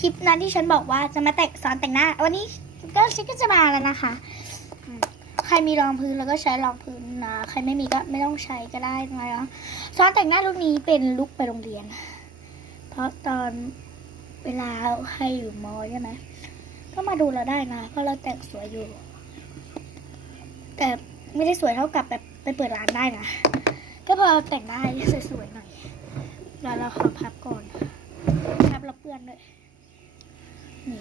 คลิปนั้นที่ฉันบอกว่าจะมาแต่งสอนแต่งหน้า วันนี้ก็ฉันก็จะมาแล้วนะคะ ใครมีรองพื้นแล้วก็ใช้รองพื้นนะ ใครไม่มีก็ไม่ต้องใช้ก็ได้นะสอนแต่งหน้าลุคนี้เป็นลุคไปโรงเรียน เพราะตอนเวลาให้อยู่มอใช่ไหมก็มาดูเราได้นะ เพราะเราแต่งสวยอยู่ แต่ไม่ได้สวยเท่ากับแบบไปเปิดร้านได้นะ ก็พอแต่งได้สวยๆหน่อยแล้วเราขอพับก่อน พับแล้วเปื้อนด้วยนี่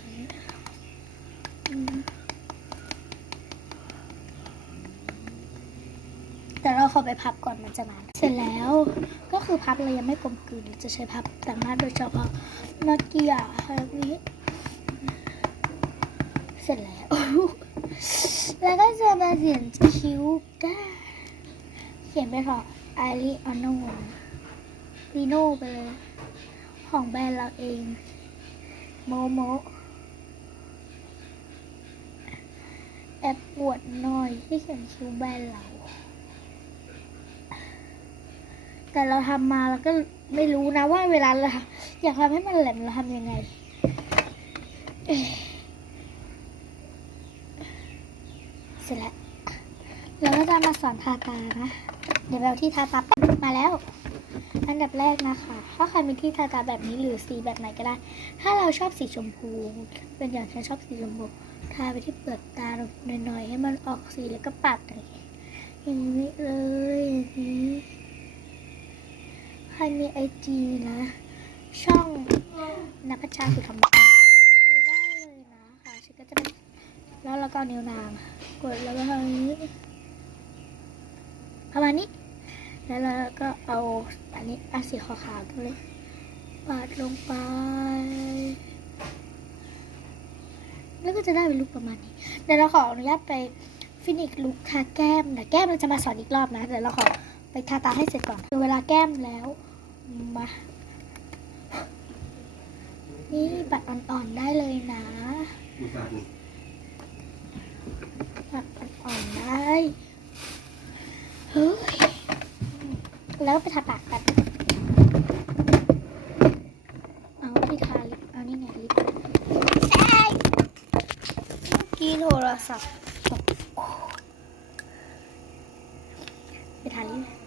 อืม แต่เราขอไปพับก่อนมันจะนานเสร็จแล้วก็คือพับเรายังไม่กลมกลืนจะใช้พับแต่งหน้าโดยเฉพาะนอตเกียแบบนี้ เสร็จแล้ว แล้วก็จะมาเขียนคิ้วก้าเขียนไปเถอะไอริอโนวีโน่ไปเลยของแบรนด์เราเอง โมโมแอบปวดหน่อยที่เขียนคิ้วแบรนด์เรา แต่เราทำมาแล้วก็ไม่รู้นะว่าเวลาเราอยากทำให้มันแหลมเราทำยังไงเสร็จแล้วเราก็จะมาสอนทาตานะ เดี๋ยวเราที่ทาตาป๊บมาแล้ว อันดับแรกนะคะถ้าใครมีที่ทาตาแบบนี้หรือสีแบบไหนก็ได้ ถ้าเราชอบสีชมพู เป็นอย่างฉันชอบสีชมพูทาไปที่เปลือกตาหน่อยๆให้มันออกสีแล้วก็ปัดอย่างนี้อย่างนี้เลยอย่างนี้ ครมีไอจีนะ ช่องนักพัชชาสุธรรมไปได้เลยนะค่ะฉันก็จะเป็นแล้วเราก็เนิ้วนางกดแล้วก็ทำนี้ประมาณนี้ แล้วเราก็เอาอันนี้อันสีขาวๆตรงนี้ปาดลงไป แล้วก็จะได้เป็นลุคประมาณนี้เดี๋ยวเราขออนุญาตไปฟินิกลุคทาแก้มแต่แก้มเราจะมาสอนอีกรอบนะเดี๋ยวเราขอไปทาตาให้เสร็จก่อนคือเวลาแก้มแล้ว มา นี่ปัดอ่อนๆได้เลยนะ ปัดอ่อนๆได้ เฮ้ย แล้วไปทาปากกัน เอาที่ทาลิปเอานี่ไงลิปกี้โทรศัพท์ไปทาลิป